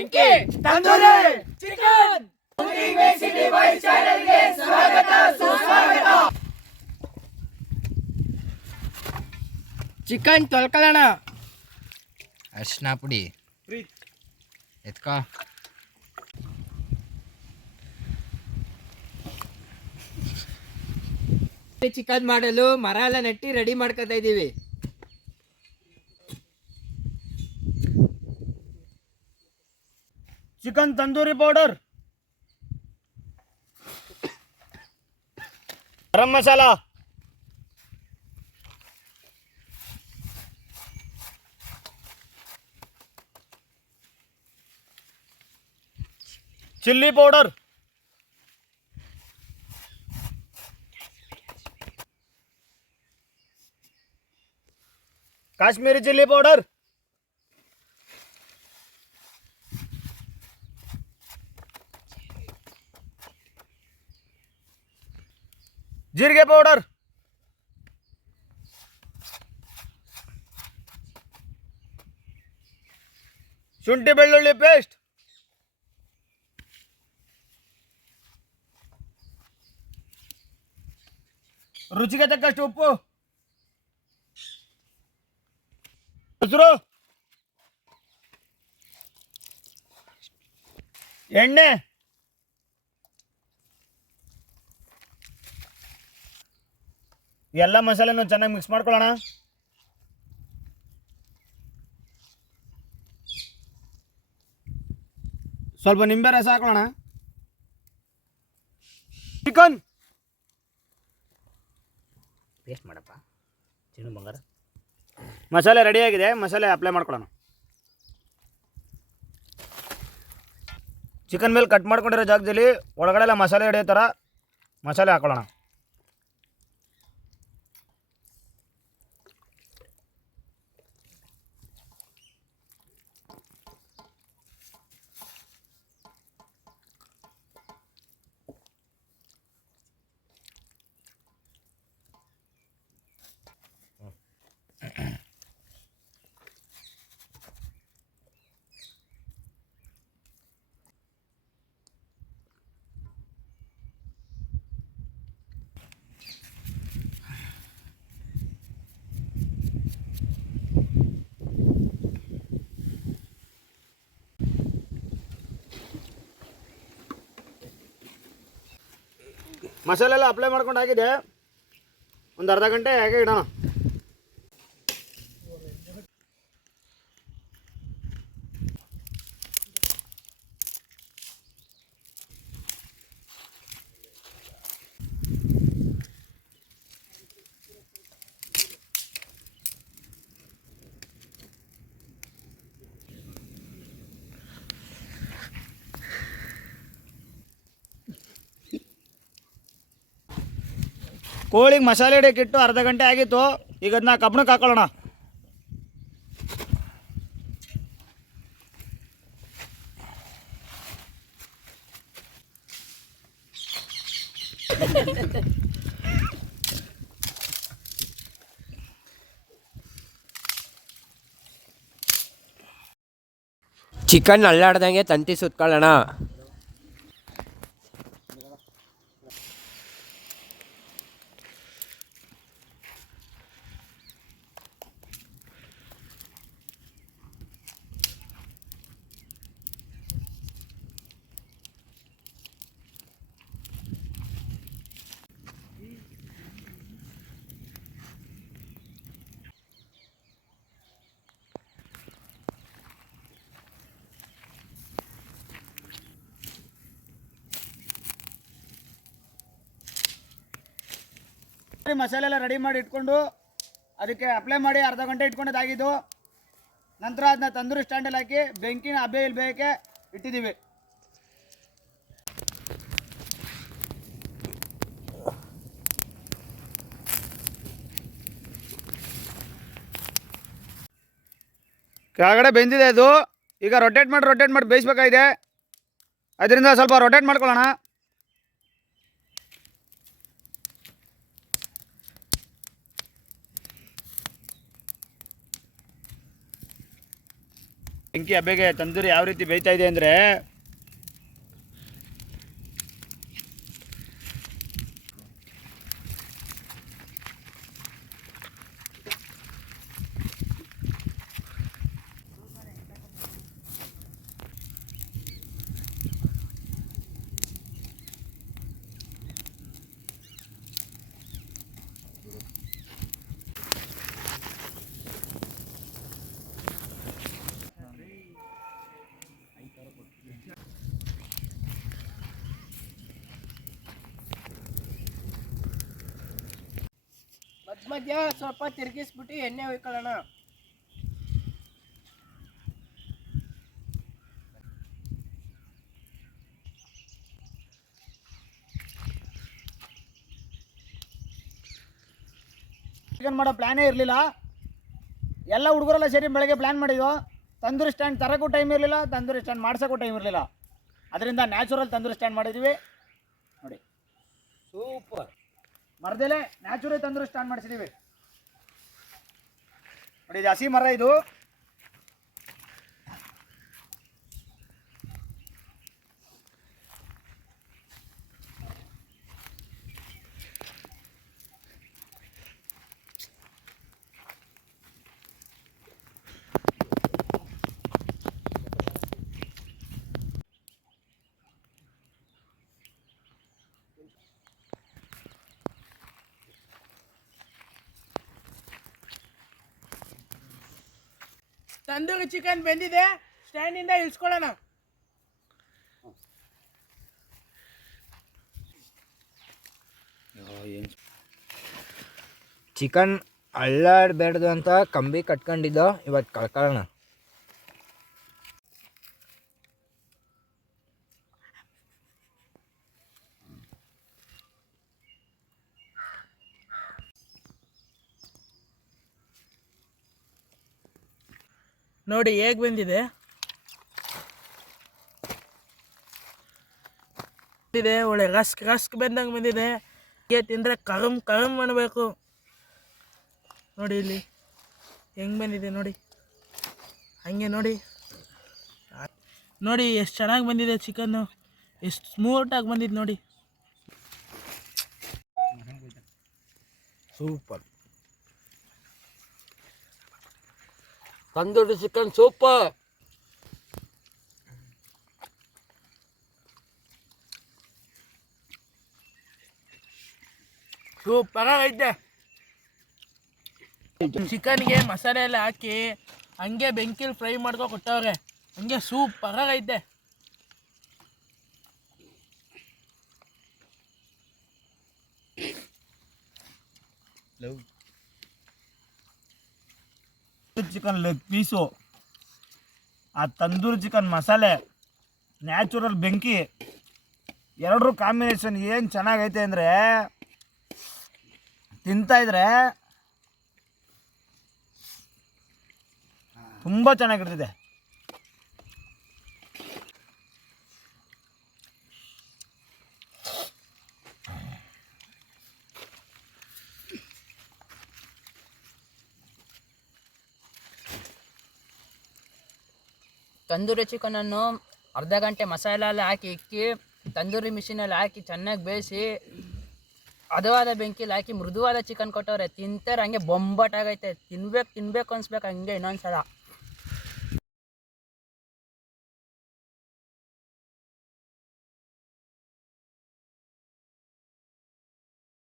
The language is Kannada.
ಬೆಂಕಿ ತಂದೂರಿ ಚಿಕನ್ ಸಿಟಿ ಬಾಯ್ಸ್ ಚಾನೆಲ್ಗೆ ಸ್ವಾಗತ ಸುಸ್ವಾಗತ. ಚಿಕನ್ ತೊಳ್ಕೊಳ್ಳೋಣ. ಅರ್ಶಿನ ಪುಡಿ ಎತ್ಕೋ. ಚಿಕನ್ ಮಾಡಲು ಮರ ಎಲ್ಲ ನೆಟ್ಟಿ ರೆಡಿ ಮಾಡ್ಕೊತಾ ಇದೀವಿ. Chicken tandoori powder, garam masala, chilli powder, Kashmiri chilli powder, ಜೀರಿಗೆ ಪೌಡರ್, ಶುಂಠಿ ಬೆಳ್ಳುಳ್ಳಿ ಪೇಸ್ಟ್, ರುಚಿಗೆ ತಕ್ಕಷ್ಟು ಉಪ್ಪು, ಮೊಸರು, ಎಣ್ಣೆ, ಎಲ್ಲ ಮಸಾಲೆನೂ ಚೆನ್ನಾಗಿ ಮಿಕ್ಸ್ ಮಾಡ್ಕೊಳ್ಳೋಣ. ಸ್ವಲ್ಪ ನಿಂಬೆ ರಸ ಹಾಕೊಳ್ಳೋಣ. ಚಿಕನ್ ಪೇಸ್ಟ್ ಮಾಡಪ್ಪ ಚಿನ್ನು ಬಂಗಾರ. ಮಸಾಲೆ ರೆಡಿಯಾಗಿದೆ, ಮಸಾಲೆ ಅಪ್ಲೈ ಮಾಡ್ಕೊಳ್ಳೋಣ. ಚಿಕನ್ ಮೇಲೆ ಕಟ್ ಮಾಡ್ಕೊಂಡಿರೋ ಜಾಗದಲ್ಲಿ ಒಳಗಡೆ ಎಲ್ಲ ಮಸಾಲೆ ಹಿಡಿಯೋ ಥರ ಮಸಾಲೆ ಹಾಕೊಳ್ಳೋಣ. ಮಸಾಲೆ ಎಲ್ಲ ಅಪ್ಲೈ ಮಾಡ್ಕೊಂಡು ಆಗಿದೆ. ಒಂದು ಅರ್ಧ ಗಂಟೆ ಹಾಗೆ ಇಡೋಣ. ಕೋಳಿಗೆ ಮಸಾಲೆ ಹಿಡಿಯಕ್ಕಿಟ್ಟು ಅರ್ಧ ಗಂಟೆ ಆಗಿತ್ತು. ಈಗ ಅದನ್ನ ಕಬ್ಬಣಕ್ಕೆ ಹಾಕೊಳ್ಳೋಣ. ಚಿಕನ್ ಅಲ್ಲಾಡ್ದಂಗೆ ತಂತಿ ಸುತ್ಕೊಳ್ಳೋಣ. ಮಸಾಲೆ ಎಲ್ಲ ರೆಡಿ ಮಾಡಿ ಇಟ್ಕೊಂಡು ಅದಕ್ಕೆ ಅಪ್ಲೈ ಮಾಡಿ ಅರ್ಧ ಗಂಟೆ ಇಟ್ಕೊಂಡದಾಗಿದ್ದು. ನಂತರ ಅದನ್ನ ತಂದೂರಿ ಸ್ಟ್ಯಾಂಡಲ್ಲಿ ಹಾಕಿ ಬೆಂಕಿನ ಹಬೆಯಲ್ಲಿ ಬೇಯಕ್ಕೆ ಇಟ್ಟಿದ್ದೀವಿ. ಕೆಳಗಡೆ ಬೆಂದಿದೆ ಅದು. ಈಗ ರೊಟೇಟ್ ಮಾಡಿ ಬೇಯಿಸ್ಬೇಕಾಗಿದೆ. ಅದರಿಂದ ಸ್ವಲ್ಪ ರೊಟೇಟ್ ಮಾಡ್ಕೊಳ್ಳೋಣ. ಬೆಂಕಿ ಹಬ್ಬೆಗೆ ತಂದೂರಿ ಯಾವ ರೀತಿ ಬೇಯ್ತಾ ಇದೆ ಅಂದರೆ ಮಧ್ಯ ಸ್ವಲ್ಪ ತಿರುಗಿಸ್ಬಿಟ್ಟು ಎಣ್ಣೆ ಹೊಯ್ಕೊಳ್ಳೋಣ. ಚಿಕನ್ ಮಾಡೋ ಪ್ಲ್ಯಾನೇ ಇರಲಿಲ್ಲ. ಎಲ್ಲ ಹುಡುಗರೆಲ್ಲ ಸೇರಿ ಬೆಳಗ್ಗೆ ಪ್ಲ್ಯಾನ್ ಮಾಡಿದ್ವು. ತಂದೂರಿ ಸ್ಟ್ಯಾಂಡ್ ತರೋಕ್ಕೂ ಟೈಮ್ ಇರಲಿಲ್ಲ, ತಂದೂರಿ ಸ್ಟ್ಯಾಂಡ್ ಮಾಡ್ಸೋಕ್ಕೂ ಟೈಮ್ ಇರಲಿಲ್ಲ. ಅದರಿಂದ ನ್ಯಾಚುರಲ್ ತಂದೂರಿ ಸ್ಟ್ಯಾಂಡ್ ಮಾಡಿದ್ವಿ ನೋಡಿ. ಸೂಪರ್. ಮರದಲ್ಲೇ ನ್ಯಾಚುರಲ್ ತಂದೂರಿ ಸ್ಟ್ಯಾಂಡ್ ಮಾಡಿಸಿದ್ದೀವಿ ನೋಡಿ. ಇದು ಹಸಿ ಮರ ಇದು. ತಂದೂರಿ ಚಿಕನ್ ಬೆಂದಿದೆ, ಸ್ಟ್ಯಾಂಡಿಂದ ಇಳಿಸ್ಕೊಳ್ಳೋಣ. ಚಿಕನ್ ಅಳ್ಳಾಡಬೇಡ್ದು ಅಂತ ಕಂಬಿ ಕಟ್ಕೊಂಡಿದ್ದೋ, ಇವತ್ತು ಕಳ್ಕೊಳ್ಳೋಣ. ನೋಡಿ ಹೇಗೆ ಬಂದಿದೆ. ಒಳ್ಳೆ ರಸ್ಕ್ ರಸ್ಕ್ ಬಂದಂಗೆ ಬಂದಿದೆ. ಹೀಗೆ ತಿಂದರೆ ಕರಮ್ ಕರಮ್ ಮಾಡಬೇಕು. ನೋಡಿ ಇಲ್ಲಿ ಹೆಂಗೆ ಬಂದಿದೆ ನೋಡಿ, ಹಂಗೆ ನೋಡಿ. ನೋಡಿ ಎಷ್ಟು ಚೆನ್ನಾಗಿ ಬಂದಿದೆ ಚಿಕನ್ನು, ಎಷ್ಟು ಸ್ಮೂಟಾಗಿ ಬಂದಿದೆ ನೋಡಿ. Super. Tandoori chicken super. Super ಆಗೈತೆ. ಚಿಕನ್ಗೆ ಮಸಾಲೆ ಎಲ್ಲ ಹಾಕಿ ಹಂಗೆ ಬೆಂಕಿಲಿ ಫ್ರೈ ಮಾಡ್ಕೊ ಕೊಟ್ಟವ್ರೆ. ಹಂಗೆ ಸೂಪರ್ ಆಗೈತೆ. ಚಿಕನ್ ಲೆಗ್ ಪೀಸು, ಆ ತಂದೂರಿ ಚಿಕನ್ ಮಸಾಲೆ, ನ್ಯಾಚುರಲ್ ಬೆಂಕಿ, ಎರಡರೂ ಕಾಂಬಿನೇಷನ್ ಏನು ಚೆನ್ನಾಗೈತೆ ಅಂದರೆ ತಿಂತಾಯಿದ್ರೆ ತುಂಬ ಚೆನ್ನಾಗಿರ್ತಿದೆ. ತಂದೂರಿ ಚಿಕನನ್ನು ಅರ್ಧ ಗಂಟೆ ಮಸಾಲೆ ಎಲ್ಲ ಹಾಕಿ ಇಕ್ಕಿ ತಂದೂರಿ ಮಿಷಿನಲ್ಲಿ ಹಾಕಿ ಚೆನ್ನಾಗಿ ಬೇಯಿಸಿ ಹದವಾದ ಬೆಂಕಿಲಿ ಹಾಕಿ ಮೃದುವಾದ ಚಿಕನ್ ಕೊಟ್ಟವ್ರೆ. ತಿಂತಾರೆ ಹಂಗೆ ಬೊಂಬಾಟಾಗೈತೆ. ತಿನ್ಬೇಕು ಅನ್ಸ್ಬೇಕು ಹಂಗೆ ಇನ್ನೊಂದು ಸಲ.